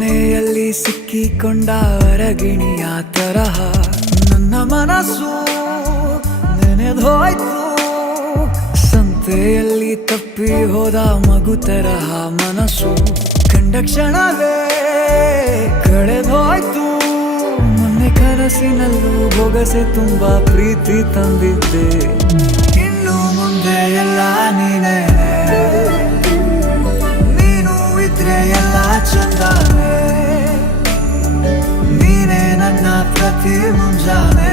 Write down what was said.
ಮನೆಯಲ್ಲಿ ಸಿಕ್ಕಿಕೊಂಡ ಅರಗಿಣಿಯ ತರಹ ನನ್ನ ಮನಸ್ಸು ನೆನೆದೋಯ್ತು. ಸಂತೆಯಲ್ಲಿ ತಪ್ಪಿ ಹೋದ ಮಗು ತರಹ ಮನಸ್ಸು ಕಂಡ ಕ್ಷಣವೇ ಕಳೆದೋಯ್ತು. ಮೊನ್ನೆ ಕನಸಿನಲ್ಲೂ ಬೊಗಸೆ ತುಂಬಾ ಪ್ರೀತಿ ತಂದಿದ್ದೆ. ಇನ್ನು ಮುಂದೆ ಎಲ್ಲ ನೀನೇ, ನೀನು ಇದ್ರೆ ಎಲ್ಲ ಚಂದಾನೆ. ನೀನೇ ನನ್ನ ಪ್ರತಿ ಮುಂಜಾನೆ.